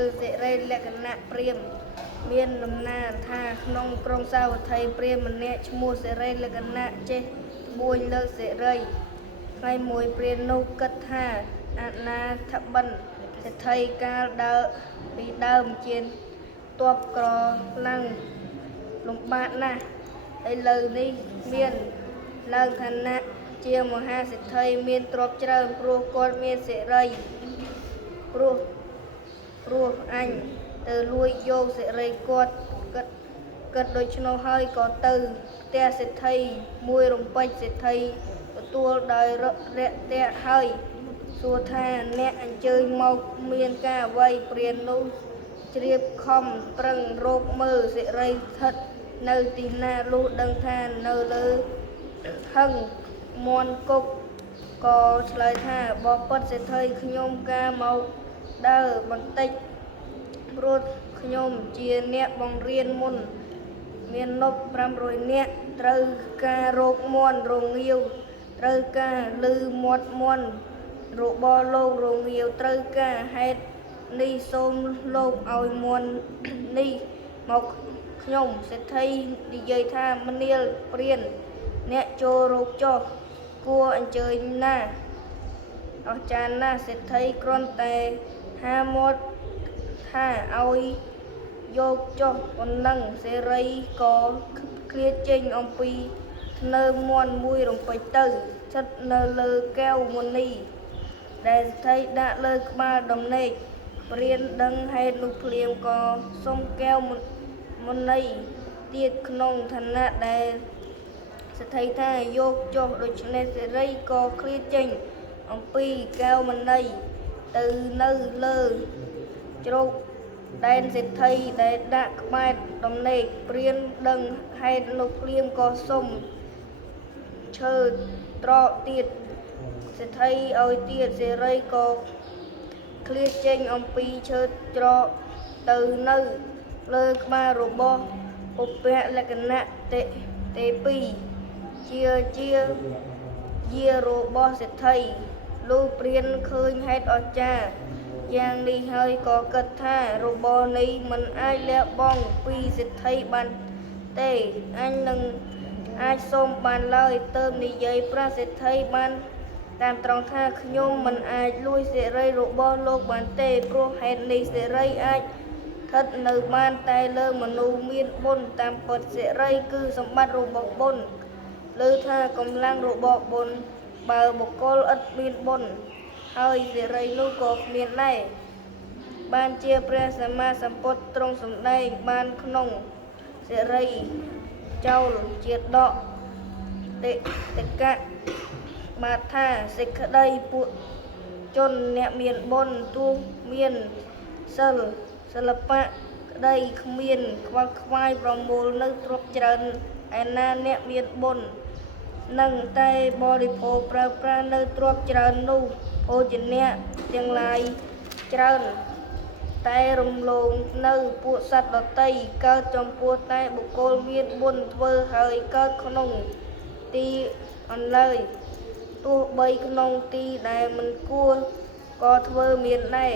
ឬសិរីលក្ខណៈព្រាហ្មណ៍មានដំណាលថាក្នុងក្រុងសាវត្ថីព្រាហ្មណ៍ម្នាក់ឈ្មោះសិរីលក្ខណៈចេះត្បួញលើសិរីថ្ងៃមួយព្រាននោះគិតថាអនាថបិណ្ឌសេដ្ឋីកាលដើរពីដើមជាទ័ពក្រឡាំងលំបាកណាស់ឥឡូវនេះមានឡើងឋានៈជាមហាសេដ្ឋីមានទ្រព្យច្រើនព្រោះគាត់មានសិរីព្រោះអញទៅលួចយកសិរីគាត់គិតដូច្នោះហើយក៏ទៅផ្ទះសេដ្ឋីមួយរំពេចសេដ្ឋីទទួលដោយរាក់ទាក់ហើយសួរថាអ្នកអញ្ជើញមកមានការអ្វីព្រាននោះជ្រាបខំប្រឹងរកមើលសិរីស្ថិតនៅទីណាលុះដឹងថានៅលើហឹងមន់គុកក៏ឆ្លើយថាបបិទ្ធសេដ្ឋីខ្ញុំការមកដើរបន្តិចព្រោះខ្ញុំជាអ្នកបង្រៀនមុនមាននប់500នាក់ត្រូវការរោគមន់រងាវត្រូវការលឺមាត់មន់របស់លោករងាវត្រូវការហេតុនេះសូមលោកឲ្យមន់នេះមកខ្ញុំសេដ្ឋីនិយាយថាមនាលព្រានអ្នកចូលរោគចុះគួរអញ្ជើញណាស់អស្ចារ្យណាស់សេដ្ឋីគ្រាន់តែហាមាត់ថាឲ្យយកចុះប៉ុណ្ណឹងសេរីក៏ឃ្លាតចេញអំពីធ្នើមន់មួយរំពេចទៅស្ថិតនៅលើកែវមុនីដែលសេដ្ឋីដាក់លើក្បាលដំណេកព្រានដឹងហេតុនោះភ្លាមក៏សុំកែវមុនីទៀតក្នុងឋានៈដែលសេដ្ឋីថាយកចុះដូច្នេះសេរីក៏ឃ្លាតចេញអំពីកែវមុនីទៅនៅលើជ្រោកដែនសេដ្ឋីដែលដាក់ក្បែរដំណេកព្រានដឹងហេតុនោះភ្លាមក៏សុំឈើត្រកទៀតសេដ្ឋីឲ្យទៀតសេរីក៏ឃ្លាតចេញអំពីឈើត្រកទៅនៅលើក្បាលរបស់ពុព្វលក្ខណៈទេពីជាយារបស់សេដ្ឋីលុះព្រានឃើញហេតុអស្ចារ្យយ៉ាងនេះហើយក៏គិតថារបស់នេះមិនអាចលះបង់ពីសេដ្ឋីបានទេអញនឹងអាចសូមបានឡើយទើបនិយាយប្រាសេដ្ឋីបានតាមត្រង់ថាខ្ញុំមិនអាចលួចសិរីរបស់លោកបានទេព្រោះហេតុនេះសិរីអាចស្ថិតនៅបានតែលើមនុស្សមានបុណ្យតាមពិតសិរីគឺសម្បត្តិរបស់បុណ្យលើថាកម្លាំងរបស់បុណ្យបើបុគ្គលឥតមានបុណ្យហើយសិរីនោះក៏គ្មានដែរបានជាព្រះសម្មាសម្ពុទ្ធទ្រង់សម្ដែងបានក្នុងសិរីចោលជាដកតិកៈបាថាសេចក្តីពួកជនអ្នកមានបុណ្យទោះមានសិល្បៈក្តីគ្មានខ្វល់ខ្វាយប្រមូលនៅទ្រព្យច្រើនឯណាអ្នកមានបុណ្យនឹងតែបរិភោគប្រើប្រាស់នៅទ្រព្យច្រើននោះភោជនៈទាំងឡាយច្រើនតែរំលងនៅពួកសត្វដតីកើតចំពោះតែបុគ្គលមានបុណ្យធ្វើហើយកើតក្នុងទីអន្លើយទោះបីក្នុងទីដែលមិនគួរក៏ធ្វើមានដែរ